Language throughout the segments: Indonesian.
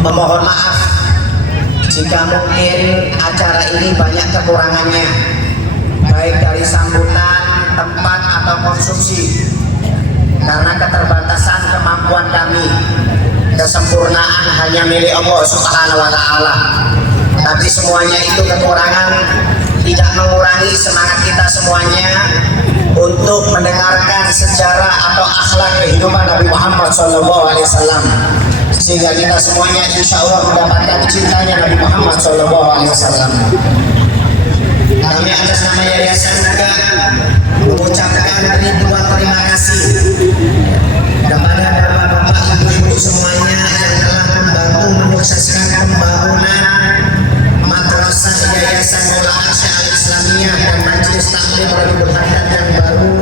Memohon maaf jika mungkin acara ini banyak kekurangannya, baik dari sambutan, tempat, atau konsumsi. Karena keterbatasan kemampuan kami, kesempurnaan hanya milik Allah Subhanahu wa Ta'ala. Tapi semuanya itu kekurangan tidak mengurangi semangat kita semuanya untuk mendengarkan sejarah atau akhlak kehidupan Nabi Muhammad SAW, sehingga kita semuanya insya Allah mendapatkan cintanya Nabi Muhammad SAW. Kami atas nama yayasan juga mengucapkan ribuan terima kasih kepada bapak-bapak, ibu-ibu semuanya yang telah membantu menyukseskan pembangunan madrasah yayasan Maula Arsy Al-Islamiyah dan Majelis Taklim Rabiul Haddad yang baru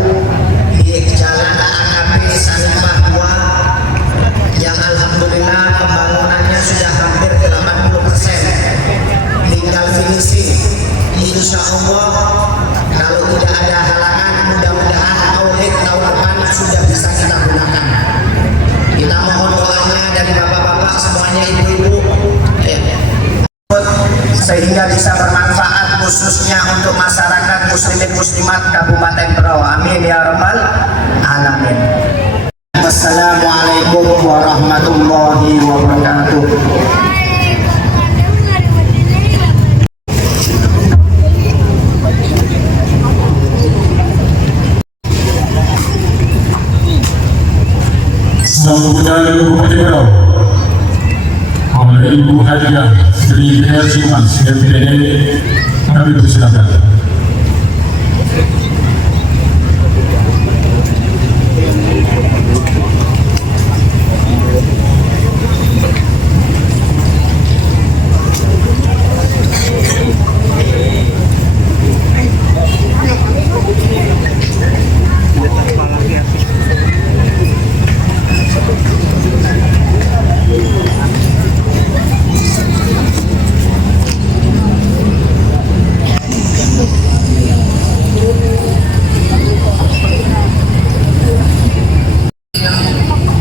di Jalan AKP Sanipah 2, yang alhamdulillah pembangunannya sudah hampir 80%, tinggal finishing. Insya Allah kalau tidak ada halangan, mudah-mudahan maulid tahun depan sudah bisa kita gunakan. Kita mohon doanya dari bapak-bapak semuanya, ibu-ibu, sehingga bisa bermanfaat khususnya untuk masyarakat muslimin muslimat Kabupaten Berau. Amin ya rabbal alamin. Assalamualaikum warahmatullahi wabarakatuh. Sambutan Bupati Berau oleh Ibu Hajiah Sri Hersiman MPD, kami persilakan.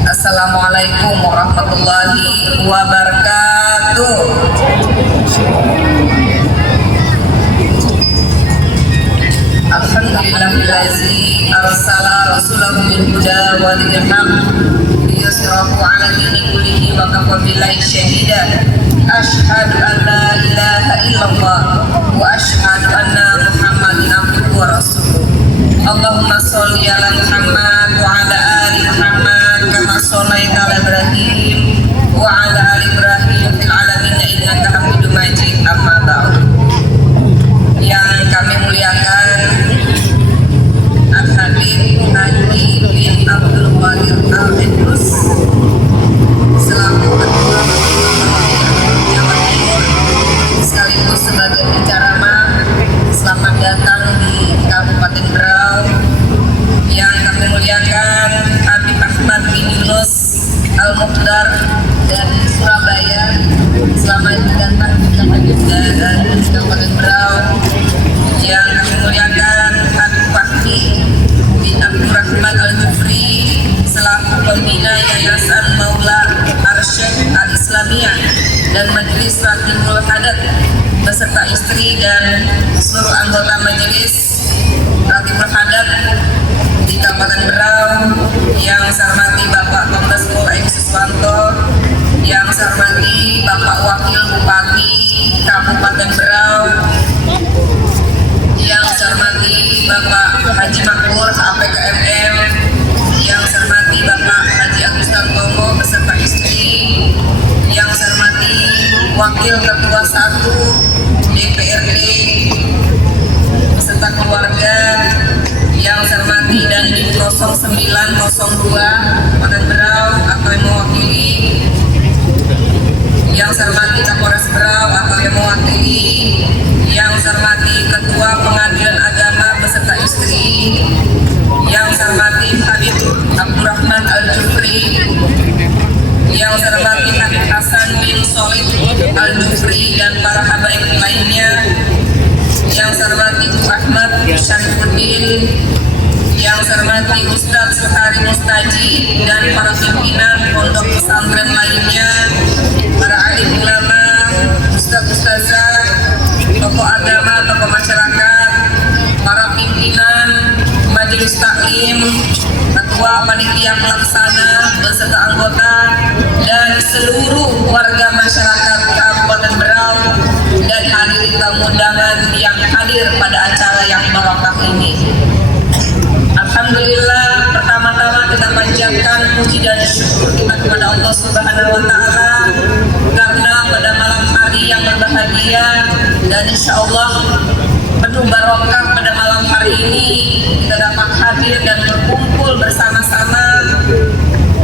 Assalamualaikum warahmatullahi wabarakatuh. Alhamdulillahillazi arsala rasulahu bil huda wa dinil haq liyusrahu ala dini kullihi wa kafa billahi syahida. Asyhadu an la ilaha illallah wa asyhadu anna Muhammadan abduhu wa rasuluh. Allahumma sholli ala Muhammad wa ala ali Muhammad kama shallaita ala Ibrahim wa ala ali Ibrahim fil alamin innaka Hamidum Majid. Amma ba'du. Yang kami muliakan Al-Habib Haji bin Abdul Qadir Al-Idrus selaku Ketua Jawa Timur sekaligus sebagai penceramah. Selamat datang di Kabupaten Berau. Yang kami istri dan seluruh anggota majelis Ratibul Hadad di Kabupaten Berau, yang saya hormati Bapak Kombes Pol Edi Suswanto, yang saya hormati Bapak Wakil Bupati Kabupaten Berau, yang saya hormati Bapak Haji Makmur APKMM, yang saya hormati Bapak Haji Agus Tantomo beserta istri, yang saya hormati Wakil Ketua 1 DPRD beserta keluarga, yang saya hormati Dandim 0902 Kabupaten Berau atau yang mewakili, yang saya hormati Kapolres Berau atau yang mewakili, yang saya hormati Ketua Pengadilan Agama beserta istri, yang saya hormati Habib Abdurrahman Al-Jufri, yang saya hormati Habib Hasan bin Solid Al-Jufri dan para habaib lainnya, yang saya hormati Ahmad Syarifuddin, yang saya hormati Ustadz Suhari Mustaji dan para pimpinan pondok pesantren lainnya, para alim ulama, ustadz-ustazah, tokoh agama, tokoh masyarakat, para pimpinan majelis taklim, ketua panitia pelaksana beserta anggota, dan seluruh warga masyarakat Kabupaten Berau dan hadirin tamu undangan yang hadir pada acara yang barokah ini. Alhamdulillah, pertama-tama kita panjatkan puji dan syukur kita kepada Allah Subhanahu wa Ta'ala karena pada malam hari yang berbahagia dan insya Allah penuh barokah pada malam hari ini kita dapat hadir dan berkumpul bersama-sama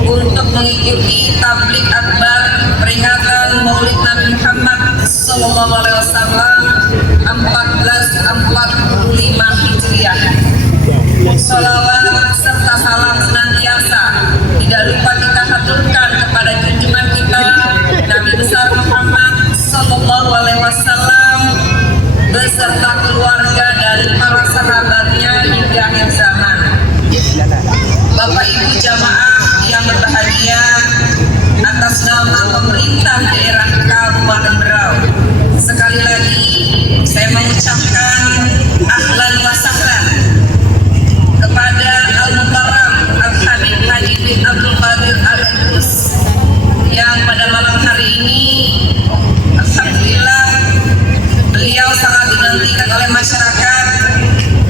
untuk mengikuti tabligh akbar peringatan Maulid Nabi Muhammad SAW 1445 Hijriah. Salawat serta salam senantiasa tidak lupa kita haturkan kepada junjungan kita Nabi besar Muhammad SAW beserta keluarga dan para sahabatnya hingga akhir zaman. Bapak Ibu jamaah yang berbahagia, atas nama pemerintah daerah Kabupaten Berau, sekali lagi saya mengucapkan ahlan wa sahlan kepada Al-Mukarram Al-Habib Haji bin Abdul Qadir Al-Idrus yang pada malam hari ini alhamdulillah beliau sangat dinantikan oleh masyarakat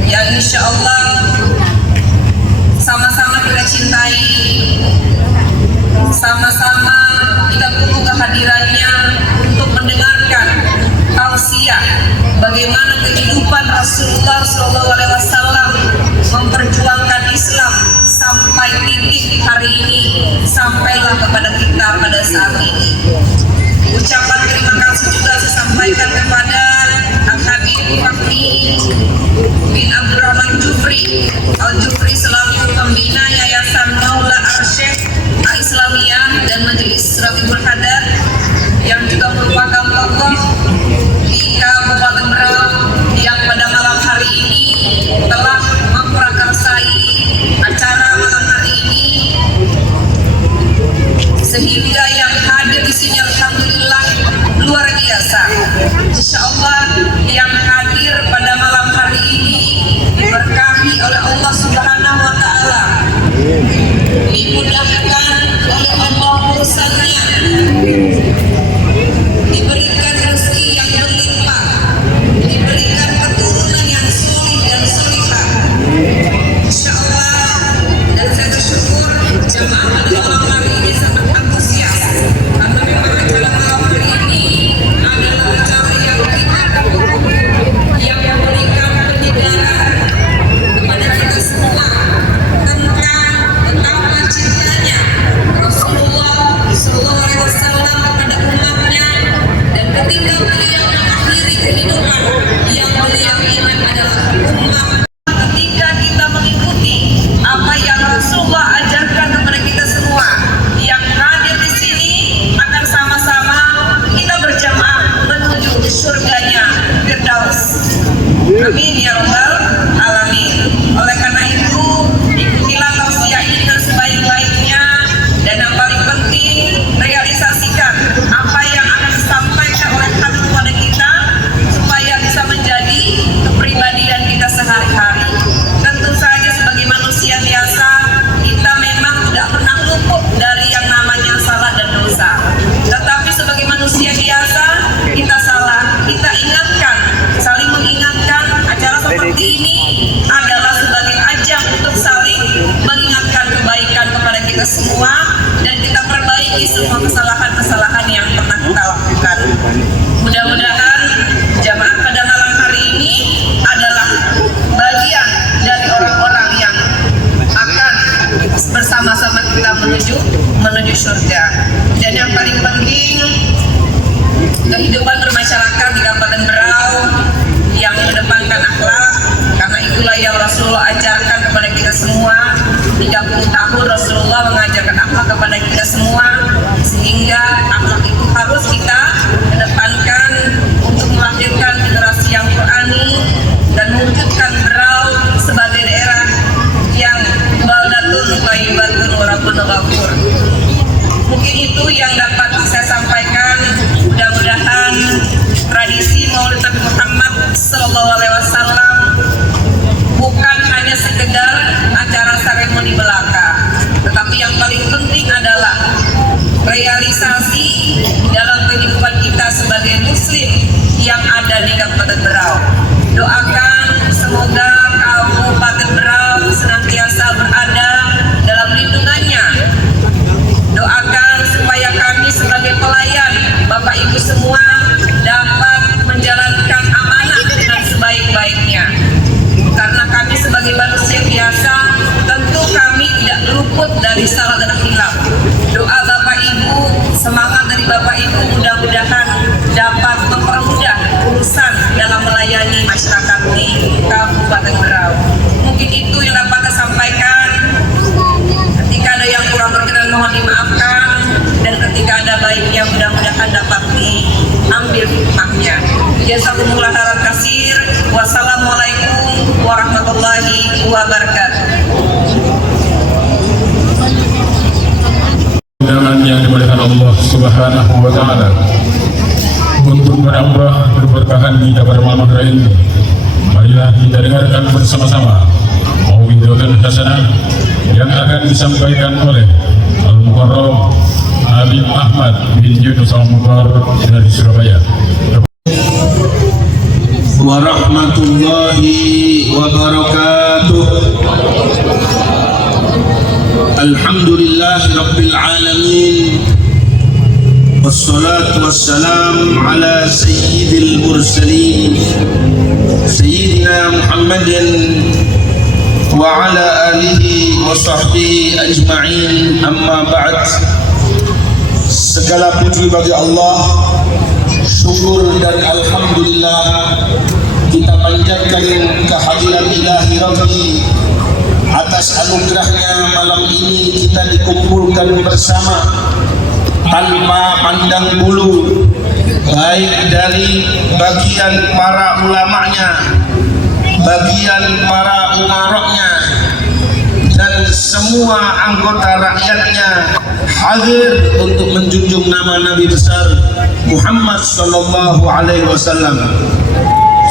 yang insya Allah sama-sama kita cintai, sama-sama kita tunggu kehadirannya untuk mendengarkan tausiah bagaimana kehidupan Rasulullah SAW memperjuangkan Islam sampai titik hari ini, sampailah kepada kita pada saat ini. Ucapan terima kasih juga saya sampaikan kepada Al-Habib Fahmi bin Abdurrahman Jufri Al-Jufri selaku pembina Yayasan Maula Arsyekh Al-Islamiyah dan Majelis Ratibul Hadad yang juga merupakan tokoh di Kabupaten Berau yang pada malam hari ini telah memprakarsai acara malam hari ini, sehingga yang hadir di sini alhamdulillah luar biasa. Insya Allah yang hadir pada malam hari ini diberkahi oleh Allah Subhanahu wa Ta'ala, dimudahkan oleh Allah urusannya, diberikan rezeki yang berlimpah, diberikan keturunan yang solih dan solihah. Insya Allah, dan saya bersyukur jemaah pada malam hari ini sangat antusias karena memang acara malam hari ini adalah acara yang kita yang memberikan pendidikan kepada kita semua tentang betapa cintanya Rasulullah SAW kepada umatnya, dan ketika beliau mengakhiri kehidupan yang beliau ingat adalah umat. Ketika kita mengikuti apa yang Rasulullah ajarkan kepada kita semua kita semua, dan kita perbaiki semua kesalahan-kesalahan yang pernah kita lakukan. Mudah-mudahan jamaah pada malam hari ini adalah bagian dari orang-orang yang akan bersama-sama kita menuju surga. Dan yang paling penting, kehidupan bermasyarakat di Kabupaten Berau yang mengedepankan akhlak, karena itulah yang Rasulullah ajarkan kepada kita semua. 30 tahun Rasulullah mengajarkan akhlak kepada kita semua, sehingga akhlak itu harus kita kedepankan untuk melahirkan generasi yang Qurani dan mewujudkan Berau sebagai daerah yang baldatun thayyibatun wa rabbun ghafur. Mungkin itu yang dapat saya sampaikan. Mudah-mudahan tradisi Maulid Nabi Muhammad SAW bukan hanya sekedar acara seremoni belaka, tetapi yang paling penting adalah realisasi dalam kehidupan kita sebagai muslim yang ada di Kabupaten Berau. Doakan semoga Kabupaten Berau senantiasa berada dalam lindungannya. Doakan supaya kami sebagai pelayan Bapak Ibu semua dapat menjalankan amanah dengan sebaik-baiknya. Karena kami sebagai manusia biasa, tentu kami tidak luput dari salah dan hilaf. Doa Bapak Ibu, semangat dari Bapak Ibu mudah-mudahan dapat mempermudah urusan dalam melayani masyarakat di Kabupaten Berau. Mungkin itu yang dapat saya sampaikan. Ketika ada yang kurang berkenan mohon dimaafkan, dan ketika ada baiknya mudah-mudahan dapat diambil hikmahnya. Jazakumullah khairan katsir. Wassalamualaikum warahmatullahi wabarakatuh. Undangan yang dimuliakan Allah Subhanahu wa Ta'ala, untuk menambah keberkahan kita pada malam hari ini, marilah kita dengarkan bersama-sama mau'idhatul hasanah yang akan disampaikan oleh Al-Mukarram Habib Ahmad bin Yunus Al-Mutar dari Surabaya. Warahmatullahi wabarakatuh. Alhamdulillahi Rabbil Alamin, wassalatu wassalam ala sayyidil mursalin Sayyidina Muhammadin wa ala alihi wa sahbihi ajma'in, amma ba'd. Segala puji bagi Allah, syukur dan alhamdulillah kita panjatkan kehadiran ilahi Rabbi atas anugerahnya. Malam ini kita dikumpulkan bersama tanpa pandang bulu, baik dari bagian para ulamanya, bagian para umaroknya, dan semua anggota rakyatnya hadir untuk menjunjung nama Nabi besar Muhammad sallallahu alaihi wasallam.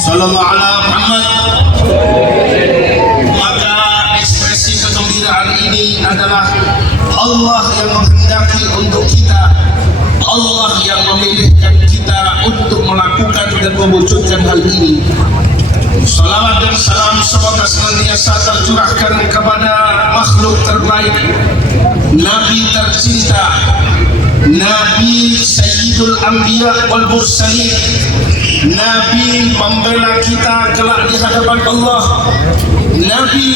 Sallallahu alaihi Muhammad. Maka ekspresi kegembiraan ini adalah Allah yang menghendaki untuk kita, Allah yang memilihkan kita untuk melakukan dan mewujudkan hal ini. Salawat dan salam semoga senantiasa tercurahkan kepada makhluk terbaik, Nabi tercinta, Nabi Sayyidul Anbiya wal Mursalin, Nabi pembela kita kelak di hadapan Allah, Nabi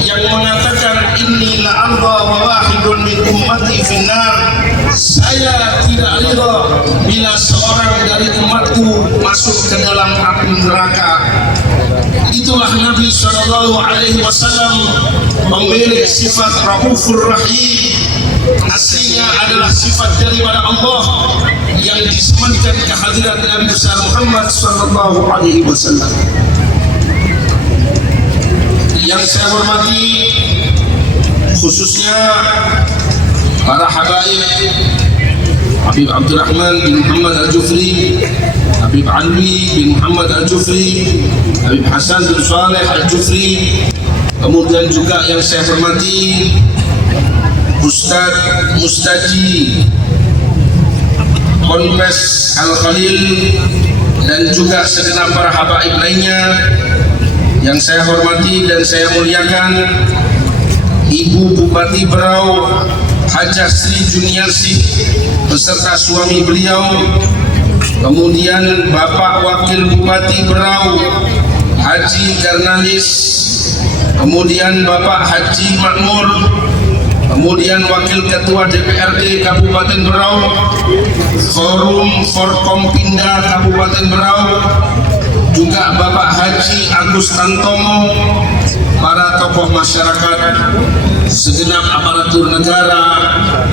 yang mengatakan inni la'arda wa wahidun min ummati finnar, saya tidak ridha bila seorang dari umatku masuk ke dalam api neraka. Itulah Nabi SAW memiliki sifat Raufur Rahim. Aslinya adalah sifat daripada Allah yang disematkan kehadiran Nabi besar Muhammad SAW. Yang saya hormati khususnya para habaib Habib Abdurrahman bin Muhammad Al-Jufri, Habib Alwi bin Muhammad Al-Jufri, Habib Hasan bin Saleh Al-Jufri, kemudian juga yang saya hormati Ustadz Mustaji Ponpes Al-Khalil, dan juga segenap para habaib lainnya yang saya hormati dan saya muliakan, Ibu Bupati Berau Hajah Sri Juniarsih beserta suami beliau, kemudian Bapak Wakil Bupati Berau Haji Garnalis, kemudian Bapak Haji Makmur, kemudian Wakil Ketua DPRD Kabupaten Berau, Forum Forkompinda Kabupaten Berau, juga Bapak Haji Agus Tantomo, para tokoh masyarakat, segenap aparatur negara,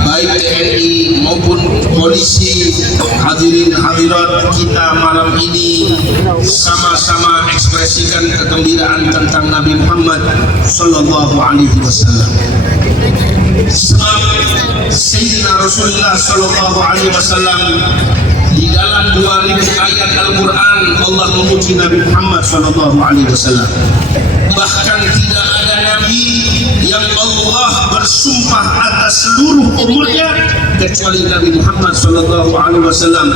baik TNI maupun polisi, hadirin hadirat kita malam ini sama-sama ekspresikan kegembiraan tentang Nabi Muhammad Sallallahu Alaihi Wasallam. Sebab Sayyidina Rasulullah Sallallahu Alaihi Wasallam di dalam 2000 ayat Al-Quran Allah memuji Nabi Muhammad Sallallahu Alaihi Wasallam. Bahkan tidak ada Nabi yang Allah bersumpah atas seluruh umurnya kecuali Nabi Muhammad Sallallahu Alaihi Wasallam.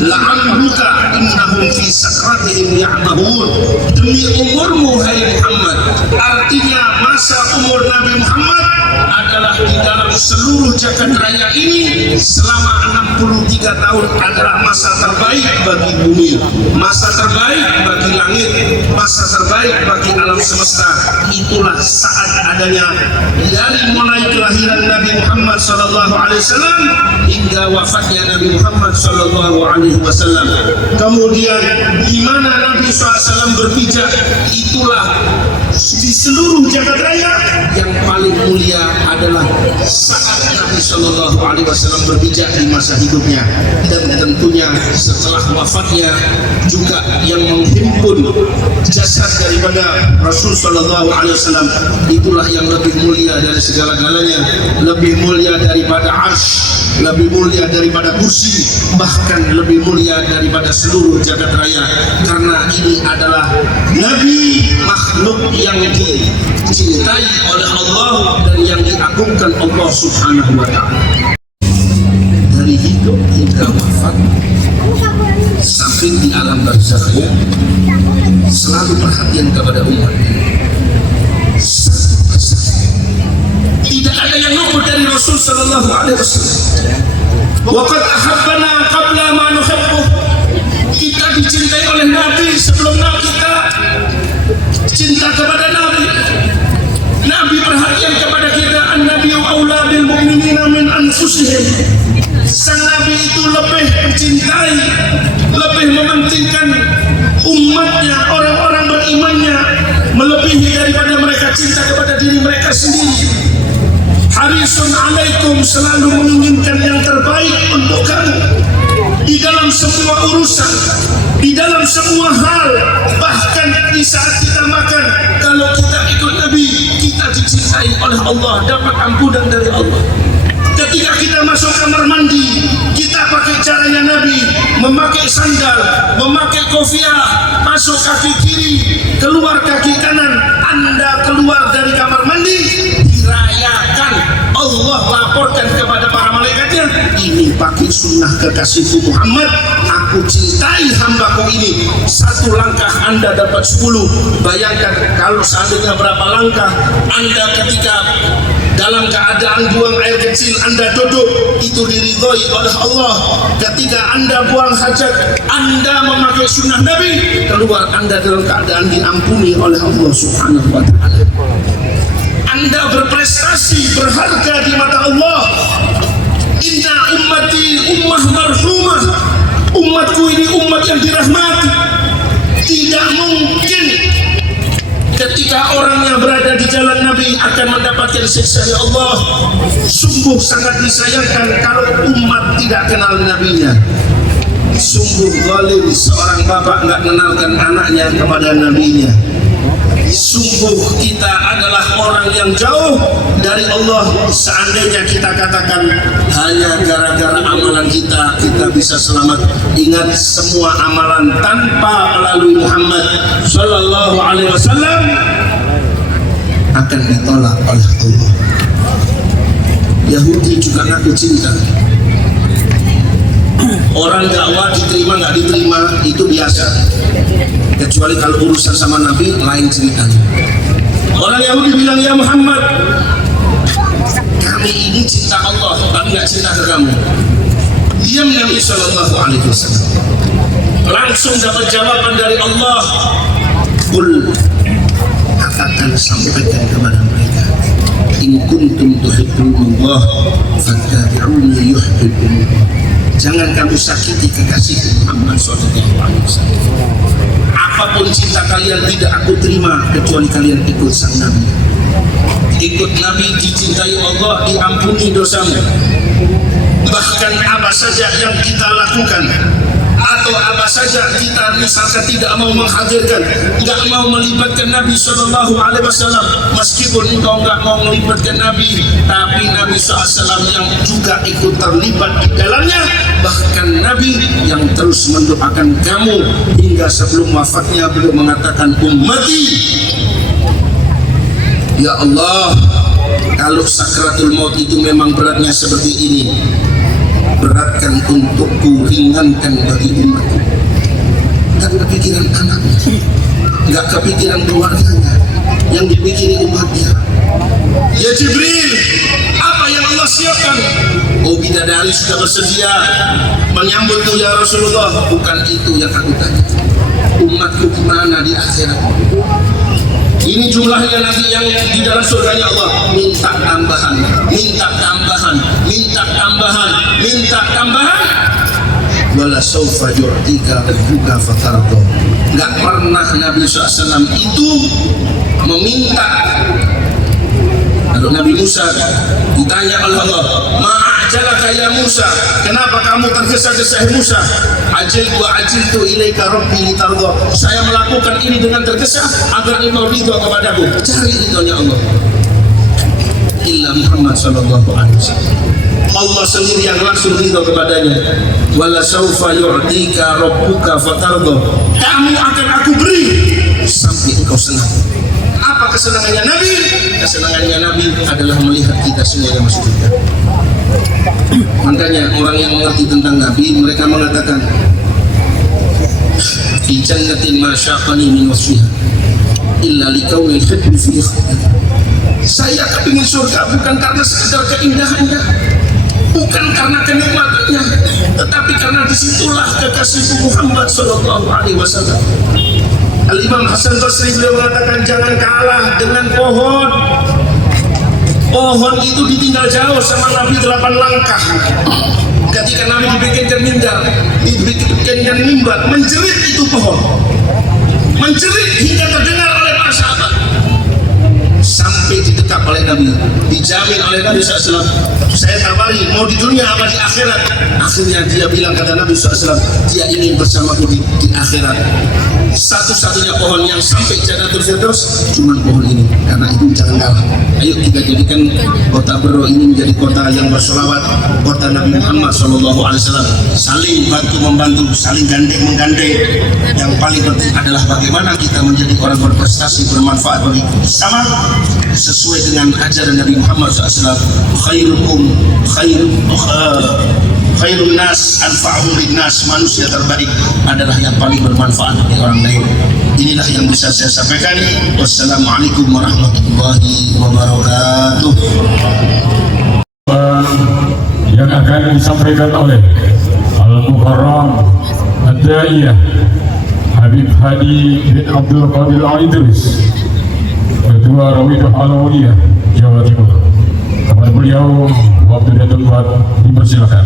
La'amruka innahum fi sakratihim ya'mahun. Demi umurmu hai Muhammad, artinya masa umur Nabi Muhammad adalah di dalam seluruh jagat raya ini selama 63 tahun adalah masa terbaik bagi bumi, masa terbaik bagi langit, masa terbaik bagi alam semesta. Itulah saat adanya dari mulai kelahiran Nabi Muhammad SAW hingga wafatnya Nabi Muhammad SAW. Kemudian di mana Nabi SAW berpijak, itulah di seluruh jagat raya yang paling mulia adalah saat Nabi Shallallahu Alaihi Wasallam berpijak di masa hidupnya, dan tentunya setelah wafatnya juga yang menghimpun jasad daripada Rasul Shallallahu Alaihi Wasallam itulah yang lebih mulia dari segala-galanya, lebih mulia daripada arsy, lebih mulia daripada kursi, bahkan lebih mulia daripada seluruh jagat raya, karena ini adalah Nabi makhluk yang dicintai oleh Allah dan yang diagungkan Allah Subhanahu wa Ta'ala. Dari hidup hingga wafat sampai di alam barzakhnya selalu perhatian kepada umat. Tidak ada yang luput dari Rasul Sallallahu Alaihi Wasallam. Waqad ahabbana qabla ma nuhibbu. Kita dicintai oleh Nabi sebelum kita cinta kepada Nabi. Nabi perhatian kepada kita. An-Nabi aula bil mu'minina min anfusihim. Sang Nabi itu lebih mencintai, lebih mementingkan umatnya, orang-orang berimannya, melebihi daripada mereka cinta kepada diri mereka sendiri. Harisun alaikum, selalu menginginkan yang terbaik untuk kamu di dalam semua urusan, di dalam semua hal. Bahkan di saat kita makan, kalau kita ikut Nabi, kita dicintai oleh Allah, dapat ampunan dari Allah. Ketika kita masuk kamar mandi, kita pakai caranya Nabi, memakai sandal, memakai kofiah, masuk kaki kiri, keluar kaki kanan. Anda keluar dari kamar mandi, dirayakan, Allah laporkan kepada para malaikatnya, ini pakai sunnah kekasihku Muhammad, aku cintai hambaku ini. Satu langkah Anda dapat 10. Bayangkan kalau seandainya berapa langkah Anda ketika dalam keadaan buang air kecil Anda duduk, itu diridhoi oleh Allah. Ketika Anda buang hajat, Anda memakai sunnah Nabi, keluar Anda dalam keadaan diampuni oleh Allah Subhanahu wa Ta'ala. Anda berprestasi, berharga di mata Allah. Inna ummati ummah marhumah. Umatku ini umat yang dirahmati. Tidak mungkin ketika orangnya berada di jalan Nabi akan mendapatkan siksa dari Allah. Sungguh sangat disayangkan kalau umat tidak kenal Nabinya. Sungguh zalim seorang bapak nggak kenalkan anaknya kepada Nabinya. Sungguh kita adalah orang yang jauh dari Allah. Seandainya kita katakan hanya gara-gara amalan kita bisa selamat, ingat semua amalan tanpa melalui Muhammad Sallallahu Alaihi Wasallam akan ditolak oleh Allah. Yahudi juga ngaku cinta. Orang dakwah diterima nggak diterima itu biasa, kecuali kalau urusan sama Nabi lain ceritanya. Orang Yahudi bilang, ya Muhammad, kami ini cinta Allah cinta ke kamu. Diam Nabi Sallallahu Alaihi Wasallam. Langsung dapat jawaban dari Allah. Qul, katakan, sampaikan kepada mereka, in kuntum tuhibbunallah fattabi'uni yuhibbukumullah. Jangan kamu sakiti kekasih Muhammad Sallallahu Alaihi Wasallam. Apapun cinta kalian tidak aku terima kecuali kalian ikut sang Nabi. Ikut Nabi dicintai Allah, diampuni dosamu. Bahkan apa saja yang kita lakukan atau apa saja kita misalkan tidak mau menghadirkan, nggak mau melibatkan Nabi Sallallahu Alaihi Wasallam, meskipun engkau nggak mau melibatkan Nabi, tapi Nabi SAW yang juga ikut terlibat di dalamnya. Bahkan Nabi yang terus mendoakan kamu hingga sebelum wafatnya beliau mengatakan, ummati, ya Allah, kalau sakratul maut itu memang beratnya seperti ini, beratkan untukku, ringankan bagi umatku. Gak kepikiran anaknya, gak kepikiran keluarganya, yang dipikiri umatnya. Ya Jibril, apa yang Allah siapkan? Oh, bidadari sudah bersedia menyambutmu ya Rasulullah. Bukan itu yang aku tanya. Umatku gimana di akhirat? Ini jumlahnya nanti yang di dalam surganya Allah. Minta tambahan, minta tambahan, minta tambahan, minta tambahan. Wala sawfa yu'tika rabbuka fatarda. Enggak pernah Nabi SAW itu meminta. Lalu Nabi Musa ditanya oleh Allah, ma'ajalaka ya Musa, kenapa kamu tergesa-gesa Musa? Ajiltu ilaika rabbi litarda. Saya melakukan ini dengan tergesa agar engkau ridha kepadaku. Cari ridhonya Allah. Illa Muhammad sallallahu alaihi wasallam. Allah sendiri yang langsung ridha kepadanya. Wala saufa yu'tika rabbuka fatarda. Kamu akan aku beri sampai engkau senang. Apa kesenangannya Nabi? Kesenangannya Nabi adalah melihat kita semua yang masuk surga. Makanya orang yang mengerti tentang Nabi, mereka mengatakan, fi jannatin ma syaqani min wasfiha illa likaunil hibbi fiha. Saya kepingin surga bukan karena sekedar keindahannya, bukan karena kenikmatannya, tetapi karena disitulah kekasih Muhammad Sallallahu Alaihi Wasallam. Al-Imam Hasan Basri beliau mengatakan, jangan kalah dengan pohon. Pohon itu ditinggal jauh sama Nabi 8 langkah. Ketika Nabi dibikinkan mimbar, menjerit itu pohon, menjerit hingga terdengar oleh para sahabat, sampai didekap oleh Nabi, dijamin oleh Nabi SAW. Saya tawari, mau di dunia apa di akhirat? Akhirnya dia bilang, kata Nabi SAW, dia ingin bersamaku di akhirat. Satu-satunya pohon yang sampai Jannatul Firdaus cuma pohon ini. Karena itu jangan kalah. Ayo kita jadikan kota Bero ini menjadi kota yang bersolawat, kota Nabi Muhammad SAW. Saling bantu membantu, saling gandeng menggandeng. Yang paling penting adalah bagaimana kita menjadi orang berprestasi, bermanfaat bagi sama, sesuai dengan ajaran Nabi Muhammad SAW. Khairun nas anfa'uhum linnas, manusia terbaik adalah yang paling bermanfaat bagi orang lain. Inilah yang bisa saya sampaikan. Wassalamualaikum warahmatullahi wabarakatuh. Yang akan disampaikan oleh Al-Mukarram Ad-Daiyah Habib Hadi bin Abdul Qadir Al-Idris, Ketua Rawidah Al-Awliyah Jawa Timur. Kepada beliau waktu dan tempat dipersilakan.